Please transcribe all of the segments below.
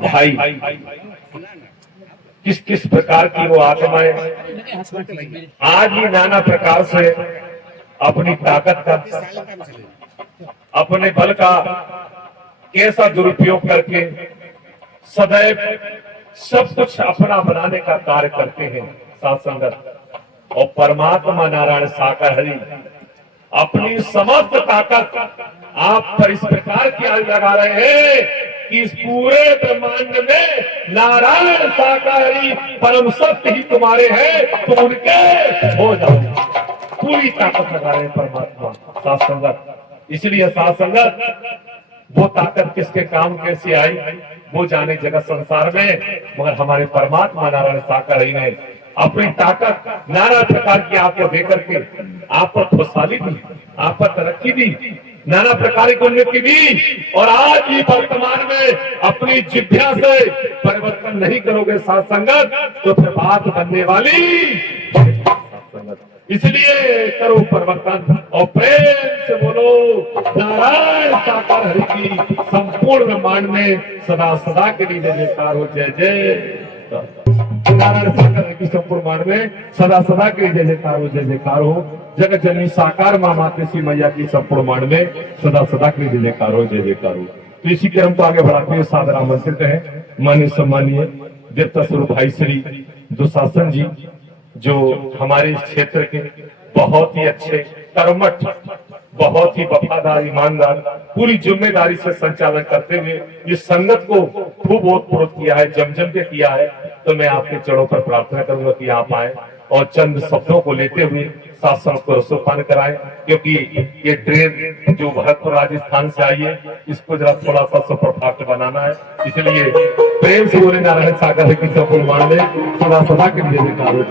भाई किस किस प्रकार की वो आत्माएं आज भी नाना प्रकार से अपनी ताकत का, अपने बल का कैसा दुरुपयोग करके सदैव सब कुछ अपना बनाने का कार्य करते हैं साथ संगत। और परमात्मा नारायण शाकाहारी अपनी समस्त ताकत आप पर इस प्रकार की आज लगा रहे हैं कि इस पूरे ब्रह्मांड में नारायण शाकाहारी परम सत्य ही तुम्हारे हैं, तुम उनके हो जाओ। पूरी ताकत लगा रहे हैं परमात्मा साथ संगत। इसलिए साथ संगत वो ताकत किसके काम कैसे आई वो जाने जगत संसार में, मगर हमारे परमात्मा नारायण शाकाहारी ने अपनी ताकत नाना प्रकार की आपको देकर के आप पर खुशहाली दी, आप पर तरक्की दी, नाना प्रकार की उन्नति दी। और आज भी वर्तमान में अपनी जिभ्या से परिवर्तन नहीं करोगे साथ संगत तो फिर बात बनने वाली। इसलिए करो परिवर्तन और प्रेम से बोलो नारायण शाकाहारी की संपूर्ण ब्रह्मांड में सदा सदा के लिए जयकार हो। जय जय नारायण शाकाहारी की संपूर्ण ब्रह्मांड में सदा सदा के लिए जयकार हो। जय जयकार हो। जगत जननी साकार मां माते श्री मैया की संपूर्ण ब्रह्मांड में सदा सदा के लिए जयकार हो। जय जयकार हो। तो इसी क्रम को आगे बढ़ाते हुए सादर आमंत्रित है माननीय सम्मानीय देवता स्वरूप भाई श्री दुशासन जी, जो हमारे इस क्षेत्र के बहुत ही अच्छे कर्मठ, बहुत ही वफादार, ईमानदार, पूरी जिम्मेदारी से संचालन करते हुए इस संगत को खूब ओतप्रोत किया है, जमजम के किया है। तो मैं आपके चरणों पर प्रार्थना करूंगा कि आप आए और चंद शब्दों को लेते हुए शासन को रसोपान कराएं, क्योंकि ये ट्रेन जो भरतपुर राजस्थान से आई है इसको जरा थोड़ा सा सुपरफास्ट बनाना है। इसलिए प्रेम से बोले नारायण सागर की संपूर्ण मान ले सदा सदा के लिए निकालो।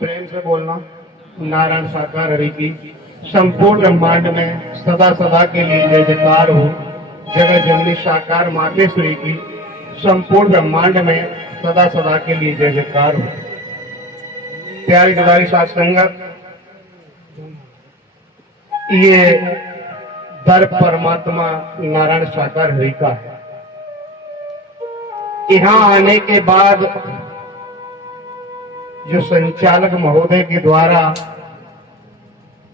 प्रेम से बोलना नारायण साकार हरि की संपूर्ण ब्रह्मांड में सदा सदा के लिए जय जयकार हो। जगत जननी साकार मातेश्वरी की संपूर्ण ब्रह्मांड में सदा सदा के लिए जय जयकार हो। प्यारी दुलारी साथ संगत, ये दर परमात्मा नारायण साकार हरि का है। यहाँ आने के बाद जो संचालक महोदय के द्वारा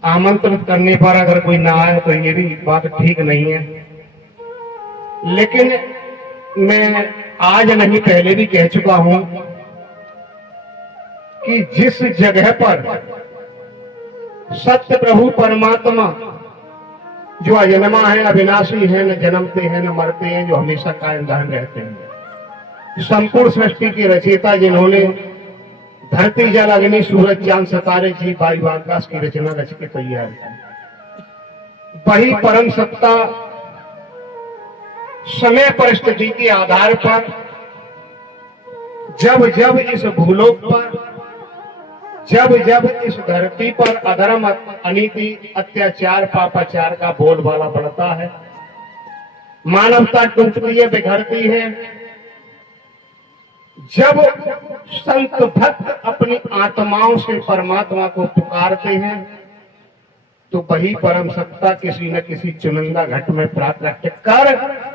आमंत्रित करने पर अगर कोई ना आए तो ये भी बात ठीक नहीं है। लेकिन मैं आज नहीं पहले भी कह चुका हूं कि जिस जगह पर सत्य प्रभु परमात्मा जो अजन्मा है, अविनाशी है, न जन्मते हैं न मरते हैं, जो हमेशा कायम दान रहते हैं, संपूर्ण सृष्टि के रचयिता जिन्होंने धरती जल अग्नि सूरज चांद सितारे जी वायु आकाश की रचना रच के तैयार की, वही परम सत्ता समय परिस्थिति के आधार पर जब जब इस भूलोक पर, जब जब इस धरती पर अधर्म, अनीति, अत्याचार, पापाचार का बोलबाला बढ़ता है, मानवता टूटती है, बिखरती है, जब संत भक्त अपनी आत्माओं से परमात्मा को पुकारते हैं, तो वही परम सत्ता किसी न किसी चुनिंदा घट में प्राप्त कर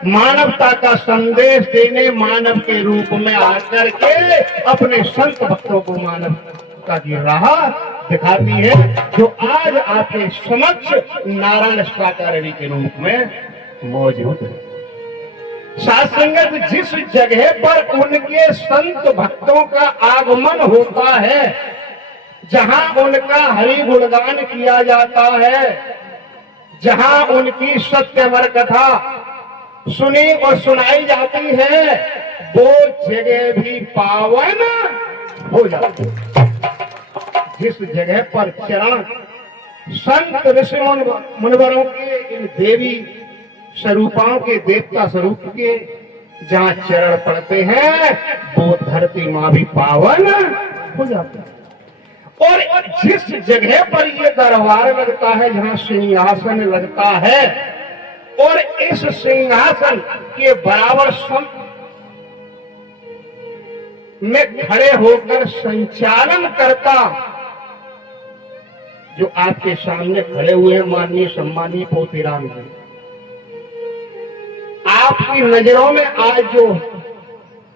मानवता का संदेश देने मानव के रूप में आकर के अपने संत भक्तों को मानवता की राह दिखाती है, जो आज आपके समक्ष नारायण साकार के रूप में मौजूद है। साथ संगत, जिस जगह पर उनके संत भक्तों का आगमन होता है, जहां उनका हरि गुणगान किया जाता है, जहां उनकी सत्यवर कथा सुनी और सुनाई जाती है, वो जगह भी पावन हो जाती है। जिस जगह पर चरण संत ऋषि मुनिवरों के, इन देवी स्वरूपाओं के, देवता स्वरूप के जहां चरण पड़ते हैं, वो धरती मां भी पावन हो जाती है। और जिस जगह पर ये दरबार लगता है, जहां सिंहासन लगता है, और इस सिंहासन के बराबर में खड़े होकर संचालन करता जो आपके सामने खड़े हुए हैं माननीय सम्मानीय पोतीराम जी, आपकी नजरों में आज जो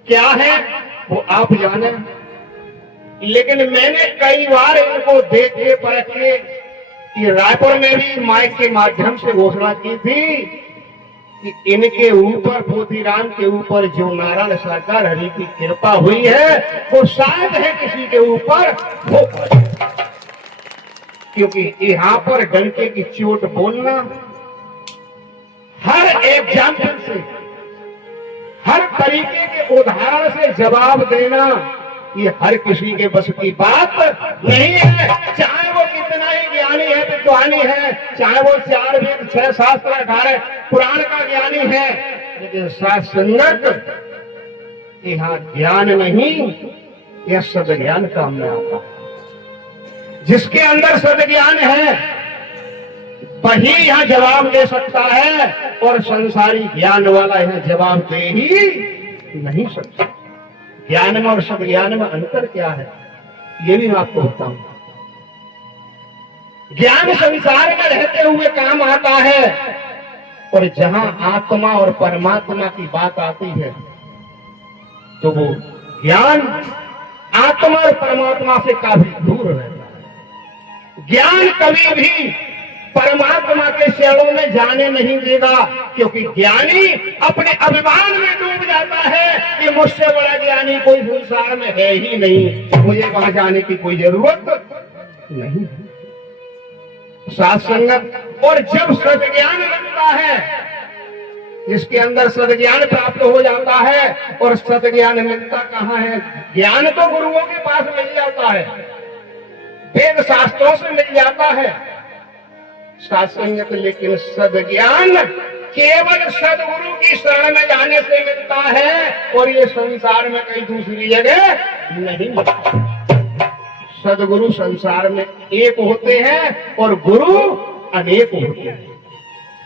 क्या है वो आप जाने, लेकिन मैंने कई बार इनको देख के परख के ये रायपुर में भी माइक के माध्यम से घोषणा की थी कि इनके ऊपर, पोतीराम के ऊपर जो नारायण साकार हरि की कृपा हुई है वो शायद है किसी के ऊपर हो, क्योंकि यहाँ पर डंके की चोट बोलना, हर एग्जाम्पल से, हर तरीके के उदाहरण से जवाब देना, ये हर किसी के बस की बात नहीं है। चाहे वो कितना ही ज्ञानी है, विद्वानी है, चाहे वो 4 वेद 6 शास्त्र 18 पुराण का ज्ञानी है, लेकिन साथ संगत यहाँ ज्ञान नहीं, यह सदज्ञान काम में आता है। जिसके अंदर सदज्ञान है वही यहाँ जवाब दे सकता है, और संसारी ज्ञान वाला यहाँ जवाब दे ही नहीं सकता। ज्ञान में और सदज्ञान में अंतर क्या है ये भी मैं आपको बताऊं। ज्ञान संसार में रहते हुए काम आता है, और जहां आत्मा और परमात्मा की बात आती है तो वो ज्ञान आत्मा और परमात्मा से काफी दूर रहता है। ज्ञान कभी भी परमात्मा के चरणों में जाने नहीं देगा, क्योंकि ज्ञानी अपने अभिमान में डूब जाता है कि मुझसे बड़ा ज्ञानी कोई संसार में है ही नहीं, मुझे वहां जाने की कोई जरूरत नहीं है। साथ संगत, और जब सद्ज्ञान लगता है, जिसके अंदर सद्ज्ञान प्राप्त हो जाता है, और सद्ज्ञान मिलता कहाँ है? ज्ञान तो गुरुओं के पास मिल जाता है, वेद शास्त्रों से मिल जाता है साथ संगत, लेकिन सद्ज्ञान केवल सदगुरु की शरण में जाने से मिलता है, और ये संसार में कहीं दूसरी जगह नहीं मिलता। सदगुरु संसार में एक होते हैं और गुरु अनेक होते हैं।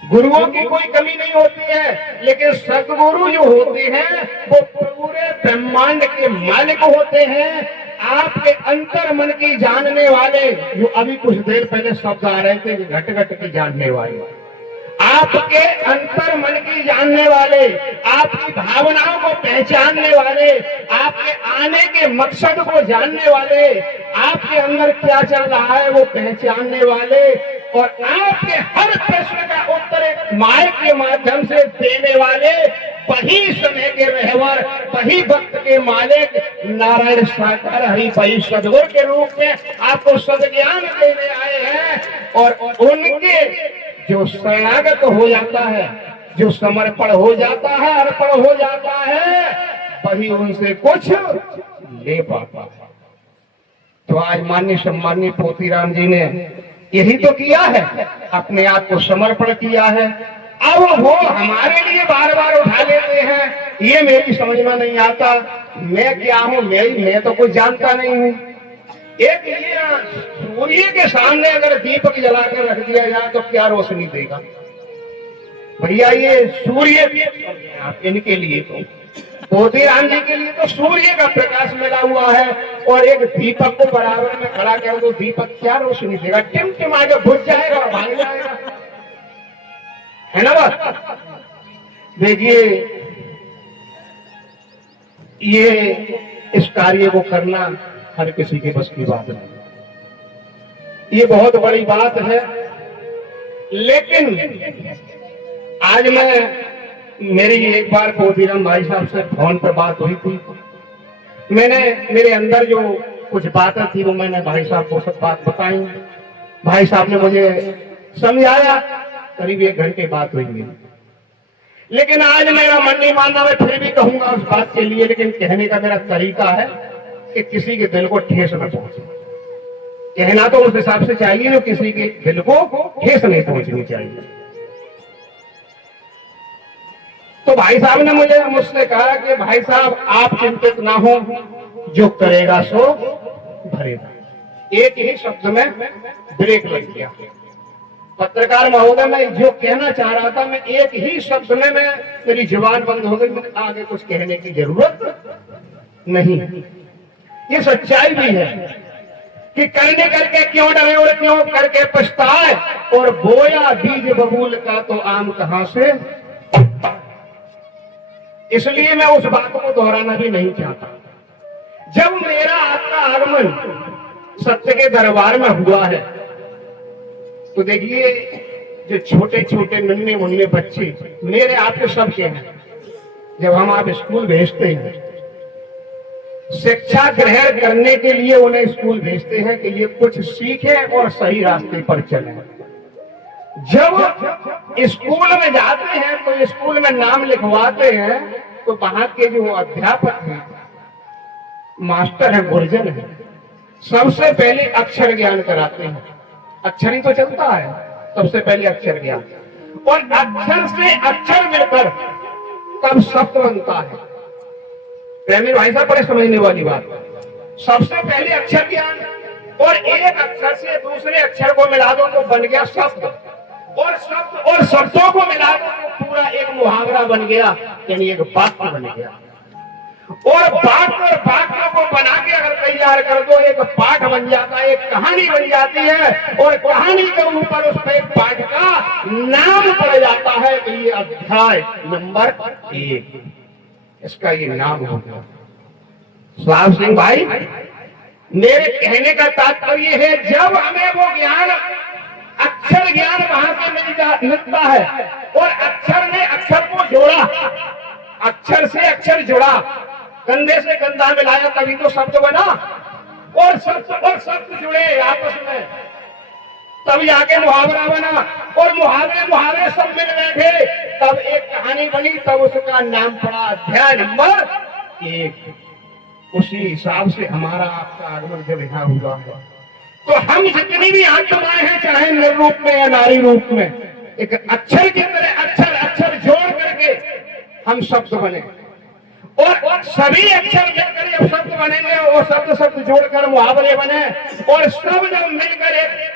गुरुओं की कोई कमी नहीं होती है, लेकिन सदगुरु जो होते हैं वो पूरे ब्रह्मांड के मालिक होते हैं, आपके अंतर मन की जानने वाले। जो अभी कुछ देर पहले शब्द आ रहे थे, घट घट की जानने वाले, आपके अंतर मन की जानने वाले, आपकी भावनाओं को पहचानने वाले, आपके आने के मकसद को जानने वाले, आपके अंदर क्या चल रहा है वो पहचानने वाले, और आपके हर प्रश्न का उत्तर एक माइक के माध्यम से देने वाले, वही समय के रहवर, वही वक्त के मालिक नारायण साकार हरि, वही सदगुरु के रूप में आपको सद्ज्ञान देने आए हैं। और उनके जो शरणागत हो जाता है, जो समर्पण हो जाता है, अर्पण हो जाता है, वही उनसे कुछ ले पाता है। तो आज माननीय सम्मानीय पोतीराम जी ने यही तो किया है, अपने आप को समर्पण किया है। अब वो हमारे लिए बार बार उठा लेते हैं, ये मेरी समझ में नहीं आता। मैं क्या हूँ, मैं तो कुछ जानता नहीं हूँ। एक ये सूर्य के सामने अगर दीपक जलाकर रख दिया जाए तो क्या रोशनी देगा भैया? ये सूर्य आप इनके लिए तो, पोतीराम जी के लिए तो सूर्य का प्रकाश मिला हुआ है, और एक दीपक को बराबर में खड़ा कर दो, दीपक क्या रोशनी देगा? टिमटिमा के बुझ जाएगा और भाग जाएगा, है ना बात? देखिए, ये इस कार्य को करना हर किसी के बस की बात नहीं, ये बहुत बड़ी बात है। लेकिन आज मेरी एक बार पोतीराम भाई साहब से फोन पर बात हुई थी। मेरे अंदर जो कुछ बातें थी वो मैंने भाई साहब को सब बात बताई। भाई साहब ने मुझे समझाया, करीब 1 घंटे बात हुई मेरी। लेकिन आज मेरा मन नहीं मानना, मैं फिर भी कहूंगा उस बात के लिए, लेकिन कहने का मेरा तरीका है कि किसी के दिल को ठेस न पहुंचे। कहना तो उस हिसाब से चाहिए जो किसी के दिल को ठेस नहीं पहुंचनी चाहिए। तो भाई साहब ने मुझसे कहा कि भाई साहब आप चिंतित ना हो, जो करेगा सो भरेगा। एक ही शब्द में ब्रेक लग गया। पत्रकार महोदय, मैं जो कहना चाह रहा था, मैं एक ही शब्द में मेरी जुबान बंद हो गई। मुझे आगे कुछ कहने की जरूरत नहीं। ये सच्चाई भी है। कि करने करके क्यों डरे और क्यों करके पछताए, और बोया बीज बबूल का तो आम कहां से। इसलिए मैं उस बात को दोहराना भी नहीं चाहता। जब मेरा आपका आगमन सत्य के दरबार में हुआ है, तो देखिए जो छोटे छोटे नन्हे मुन्ने बच्चे मेरे आपके सबके हैं, जब हम आप स्कूल भेजते हैं, शिक्षा ग्रहण करने के लिए उन्हें स्कूल भेजते हैं कि ये कुछ सीखे और सही रास्ते पर चले। जब स्कूल में जाते हैं तो स्कूल में नाम लिखवाते हैं, तो वहां के जो अध्यापक हैं, मास्टर हैं, गुरुजन हैं, सबसे पहले अक्षर ज्ञान कराते हैं। अक्षर ही तो चलता है, सबसे पहले अक्षर ज्ञान, और अक्षर से अक्षर मिलकर तब शब्द बनता है। प्रेमी भाई साहब बड़े समझने वाली बात, सबसे पहले अक्षर ज्ञान, और एक अक्षर से दूसरे अक्षर को मिला दो तो बन गया शब्द, और शब्द और शब्दों को मिला दो तो पूरा एक मुहावरा बन गया, यानी एक वाक्य बन गया। और वाक्य और वाक्यों को बना के अगर तैयार कर दो, एक पाठ बन जाता है, एक कहानी बन जाती है, और कहानी के ऊपर उस पर पाठ का नाम पड़ जाता है कि ये अध्याय नंबर 1, इसका ये नाम हो गया। साहब सिंह भाई, मेरे कहने का तात्पर्य है, जब हमें वो ज्ञान, अक्षर ज्ञान वहां से मिलता है, और अक्षर ने अक्षर को जोड़ा, अक्षर से अक्षर जुड़ा, कंधे से कंधा मिलाया, तभी तो शब्द बना, और शब्द जुड़े आपस में, तब जाके मुहावरा बना, और मुहावरे सब मिल बैठे, तब एक कहानी बनी, तब उसका नाम पड़ा अध्याय नंबर 1। उसी हिसाब से हमारा आपका आगमन जब यहाँ हुआ है, तो हम जितनी भी आत्माएं हैं, चाहे नर रूप में या नारी रूप में, एक अक्षर की तरह अक्षर जोड़ करके हम शब्द बने, और सभी अक्षर मिलकर जब शब्द बनेंगे, वो शब्द जोड़कर मुहावरे बने, और सब जब मिलकर एक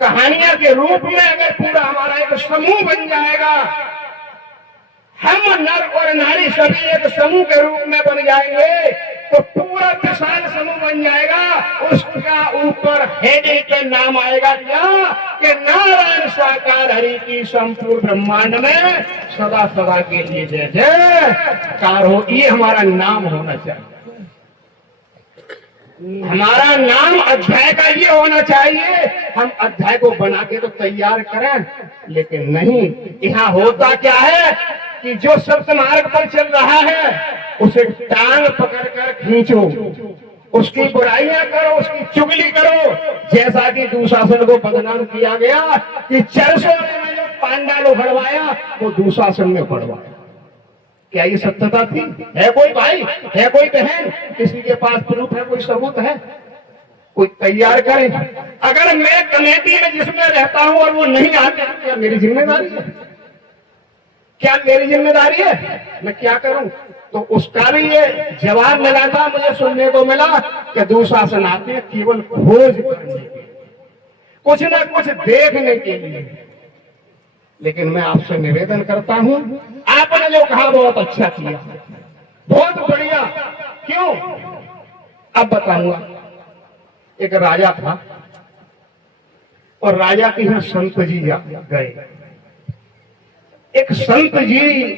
कहानियां के रूप में अगर पूरा हमारा एक समूह बन जाएगा, हम नर और नारी सभी एक समूह के रूप में बन जाएंगे, तो पूरा विशाल समूह बन जाएगा। उसका ऊपर हेडिंग पे नाम आएगा क्या, कि नारायण साकार हरि की संपूर्ण ब्रह्मांड में सदा सदा के लिए जय जयकार हो। ये हमारा नाम होना चाहिए, हमारा नाम अध्याय का ये होना चाहिए। हम अध्याय को बना के तो तैयार करें, लेकिन नहीं, यहाँ होता क्या है कि जो सत्य मार्ग पर चल रहा है, उसे टांग पकड़कर खींचो, उसकी बुराइयां करो, उसकी चुगली करो, जैसा कि दुशासन को बदनाम किया गया कि चरसों में जो पांडाल उखड़वाया वो दुशासन में उखड़वाया। क्या ये सत्यता थी? है कोई भाई, है कोई बहन, किसी के पास प्रूफ है, कोई सबूत है? कोई तैयार करे। अगर मैं कमेटी में जिसमें रहता हूं और वो नहीं आते, क्या मेरी जिम्मेदारी है? क्या मेरी जिम्मेदारी है? मैं क्या करूं? तो उसका भी ये जवाब मिला था, मुझे सुनने को मिला कि दुशासन आते हैं केवल खोज करने के लिए, कुछ ना कुछ देखने के लिए। लेकिन मैं आपसे निवेदन करता हूं, आपने जो कहा बहुत अच्छा किया, बहुत बढ़िया। क्यों? अब बताऊंगा। एक राजा था, और राजा के यहां संत जी गए। एक संत जी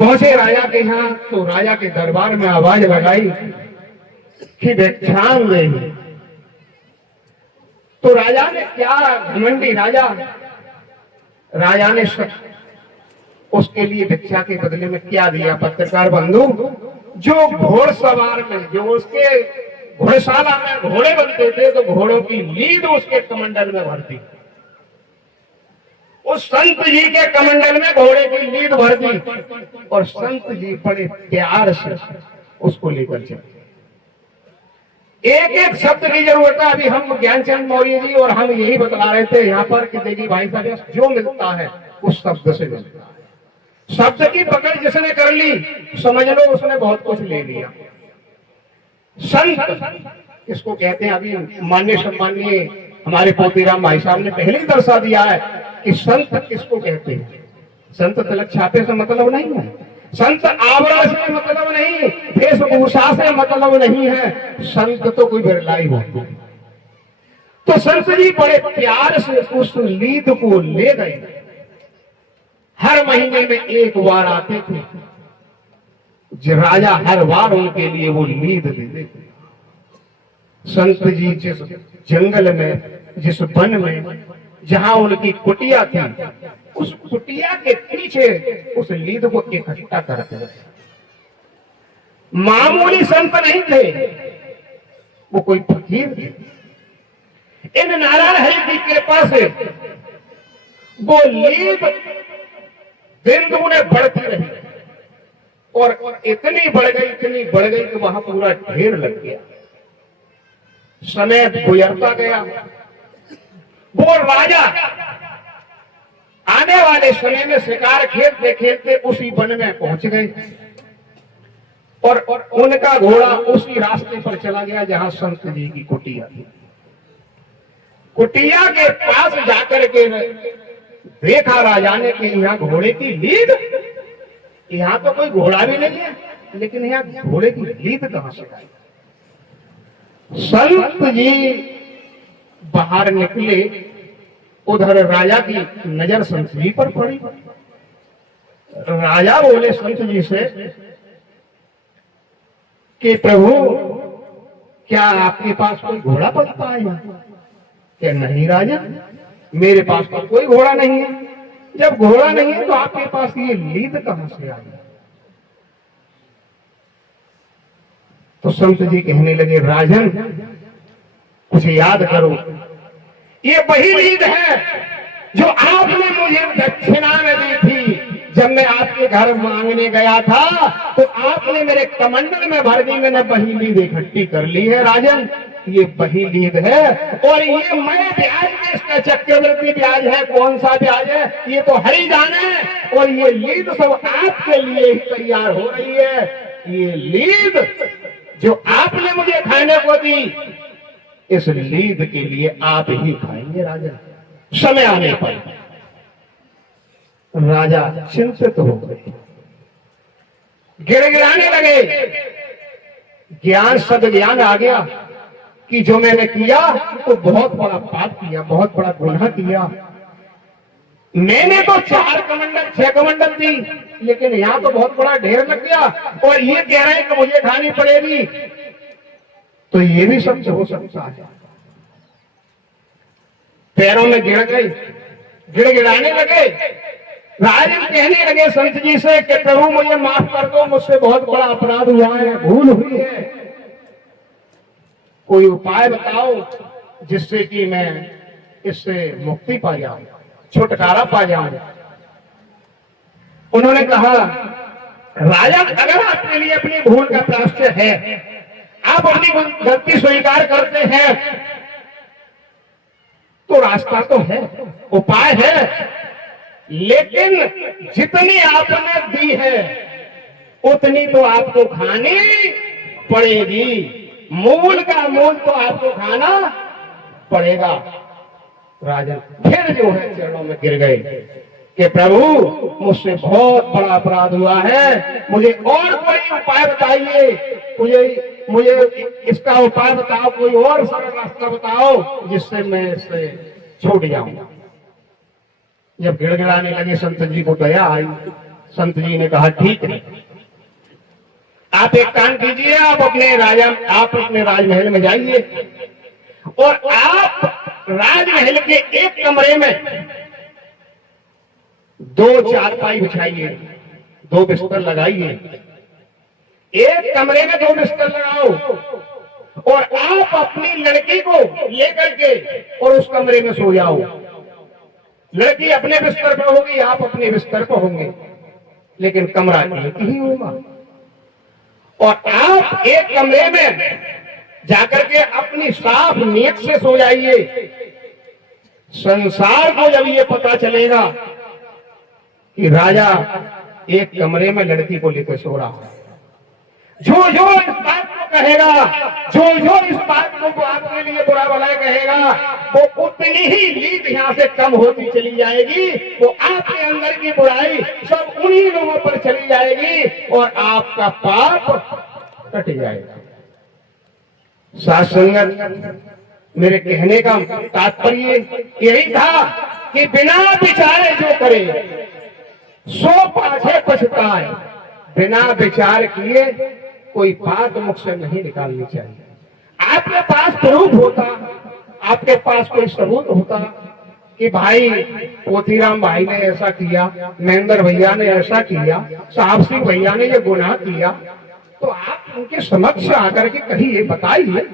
पहुंचे राजा के यहां, तो राजा के दरबार में आवाज लगाई कि भिक्षाम दे। तो राजा ने क्या, घमंडी राजा ने उसके लिए भिक्षा के बदले में क्या दिया? पत्रकार बंधु, जो घोड़सवार में, जो उसके घोड़शाला में घोड़े बनते थे, तो घोड़ों की लीद उसके कमंडल में भरती। उस संत जी के कमंडल में घोड़े की लीद भर दी, और संत जी बड़े प्यार से उसको लेकर चले। एक एक शब्द की जरूरत है। अभी हम ज्ञानचंद मौर्य जी और हम यही बता रहे थे यहाँ पर कि देखिए भाई साहब, जो मिलता है उस शब्द से मिलता है। शब्द की पकड़ जिसने कर ली, समझ लो उसने बहुत कुछ ले लिया। संत किसको कहते हैं? अभी मान्य सम्मान्य हमारे पोतीराम भाई साहब ने पहले ही दर्शा दिया है कि संत किसको कहते हैं। संत तिलक छापे से मतलब नहीं है। संत आवरण से मतलब नहीं, वेशभूषा से मतलब नहीं है, संत तो कोई बिरलाई होते हैं। तो संत जी बड़े प्यार से उस लीद को ले गए। हर महीने में एक बार आते थे, राजा हर बार उनके लिए वो लीद देते थे। संत जी जिस जंगल में, जिस वन में जहां उनकी कुटिया थी, उस कुटिया के पीछे उस लीद को इकट्ठा करते थे। मामूली संत नहीं थे, वो कोई फकीर थे। इन नारायण हरि की कृपा से वो लीद दिन दुगने बढ़ती रही और इतनी बढ़ गई कि वहां पूरा ढेर लग गया। समय गुजरता गया। वो राजा आने वाले समय में शिकार खेलते खेलते उसी वन में पहुंच गए और उनका घोड़ा उसी रास्ते पर चला गया जहां संत जी की कुटिया थी। कुटिया के पास जाकर के देखा राजा ने कि यहाँ घोड़े की लीद, यहाँ तो कोई घोड़ा भी नहीं है, लेकिन यहाँ घोड़े की लीद कहां से आई। संत जी बाहर निकले, उधर राजा की नजर संत जी पर पड़ी। राजा बोले संत जी से कि प्रभु, क्या आपके पास कोई घोड़ा पड़ता है? क्या नहीं राजा, मेरे पास तो कोई घोड़ा नहीं है। जब घोड़ा नहीं है तो आपके पास ये लीद कहां से आई? तो संत जी कहने लगे, राजन कुछ याद करो, ये वही लीद है जो आपने मुझे दक्षिणा में दी थी। जब मैं आपके घर मांगने गया था तो आपने मेरे कमंडल में भर दी, मैंने वही लीद इकट्ठी कर ली है राजन, ये वही लीद है। और ये मैं ब्याज में, इसका चक्रवृद्धि ब्याज है, कौन सा ब्याज है ये तो हरि जाने। और ये लीद सब आपके लिए ही तैयार हो रही है। ये लीद जो आपने मुझे खाने को दी, इस लीद के लिए आप ही खाएंगे राजा, समय आने पर। राजा चिंतित हो गए, गिड़गिड़ाने लगे। ज्ञान सद ज्ञान आ गया कि जो मैंने किया तो बहुत बड़ा पाप किया, बहुत बड़ा गुनाह किया। मैंने तो 4 कमंडल 6 कमंडल दी, लेकिन यहां तो बहुत बड़ा ढेर लग गया और ये कह रहे हैं कि मुझे खानी पड़ेगी। तो ये भी सत्य हो सकता है। पैरों में गिर गए, गिड़गिड़ाने लगे। राजन कहने लगे संत जी से कि प्रभु मुझे माफ कर दो, मुझसे बहुत बड़ा अपराध हुआ है, भूल हुई है, कोई उपाय बताओ जिससे कि मैं इससे मुक्ति पा जाऊं, छुटकारा पा जाऊं। उन्होंने कहा, राजा अगर आपके लिए अपनी भूल का प्रायश्चित है, आप अपनी गलती स्वीकार करते हैं, तो रास्ता तो है, उपाय है, लेकिन जितनी आपने दी है उतनी तो आपको खानी पड़ेगी। मूल का मूल तो आपको खाना पड़ेगा। राजा फिर जो है चरणों में गिर गए कि प्रभु मुझसे बहुत बड़ा अपराध हुआ है, मुझे और कोई उपाय बताइए, मुझे इसका उपाय बताओ, कोई और सरल रास्ता बताओ जिससे मैं इससे छूट जाऊं। जब गिड़गिड़ाने लगे संत जी को दया आई। संत जी ने कहा, ठीक है, आप एक काम कीजिए, आप अपने राजमहल में जाइए और आप राजमहल के एक कमरे में 2 चारपाई बिछाइए, 2 बिस्तर लगाइए। एक कमरे में 2 बिस्तर लगाओ और आप अपनी लड़की को लेकर के और उस कमरे में सो जाओ। लड़की अपने बिस्तर पर होगी, आप अपने बिस्तर पर होंगे, लेकिन कमरा एक ही होगा। और आप एक कमरे में जाकर के अपनी साफ नीयत से सो जाइए। संसार को जब ये पता चलेगा कि राजा एक कमरे में लड़की को लेकर सो रहा है, जो इस बात को कहेगा, जो जो इस बात को वो आपके लिए बुरा भला कहेगा, वो उतनी ही लीड यहाँ से कम होती चली जाएगी। वो आपके अंदर की बुराई सब उन्हीं लोगों पर चली जाएगी और आपका पाप कट जाएगा। साथ संगत, मेरे कहने का तात्पर्य यही था कि बिना विचारे जो करे सो पाछे पछताए। बिना विचार किए कोई बात मुख से नहीं निकालनी चाहिए। आपके पास प्रूफ होता, आपके पास कोई सबूत होता कि भाई पोथीराम भाई ने ऐसा किया, महेंद्र भैया ने ऐसा किया, साहब सिंह भैया ने ये गुनाह किया, तो आप उनके समक्ष आकर के कहीं ये बताइए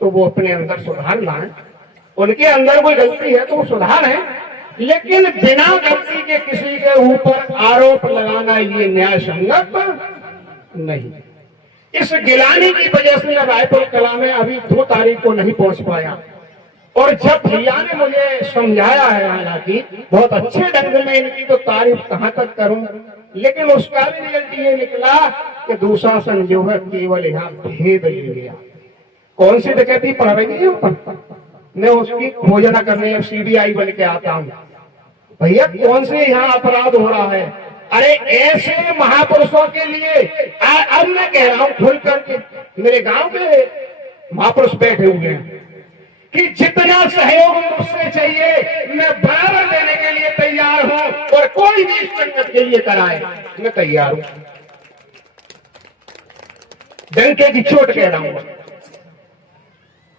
तो वो अपने अंदर सुधार लाएं। उनके अंदर कोई गलती है तो वो सुधार है, लेकिन बिना गलती के किसी के ऊपर आरोप लगाना ये न्याय संगत नहीं। इस गिलानी की वजह से रायपुर कला में अभी 2 तारीख को नहीं पहुंच पाया, और जब भैया ने मुझे समझाया है, हालांकि बहुत अच्छे ढंग में, इनकी तो तारीफ कहां तक करूं, लेकिन उसका भी रिजल्ट ये निकला कि दुशासन जो है केवल यहाँ भेद ले गया। कौन सी डकैती पढ़ रही है मैं उसकी खोजना करने CBI बन के आता हूँ। भैया कौन से यहाँ अपराध हो रहा है? अरे ऐसे महापुरुषों के लिए अब मैं कह रहा हूँ खुल करके, मेरे गांव के महापुरुष बैठे हुए हैं कि जितना सहयोग मुझसे चाहिए मैं बराबर देने के लिए तैयार हूं, और कोई भी इस संकट के लिए कराए मैं तैयार हूं। डंके की चोट कह रहा हूं।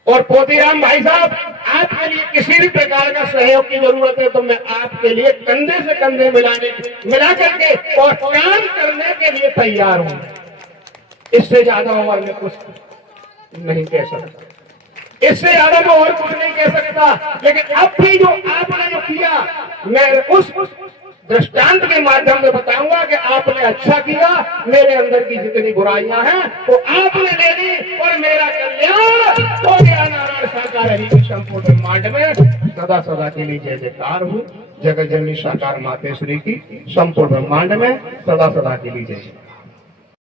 और पोथीराम भाई साहब, आपके लिए किसी भी प्रकार का सहयोग की जरूरत है तो मैं आपके लिए कंधे से कंधे मिला करके और काम करने के लिए तैयार हूं। इससे ज्यादा और मैं कुछ नहीं कह सकता, इससे ज्यादा मैं और कुछ नहीं कह सकता। लेकिन अब भी जो आपने जो किया, मैं उस दृष्टांत के माध्यम से बताऊंगा कि आपने अच्छा किया। मेरे अंदर की जितनी बुराइयां हैं वो आपने ले ली, और मेरा कल्याण हो गया। नारायण साकार हरि की संपूर्ण ब्रह्मांड में सदा सदा के लिए जय जयकार हूँ। जगत जननी साकार मातेश्वरी की संपूर्ण ब्रह्मांड में सदा सदा के लिए जय।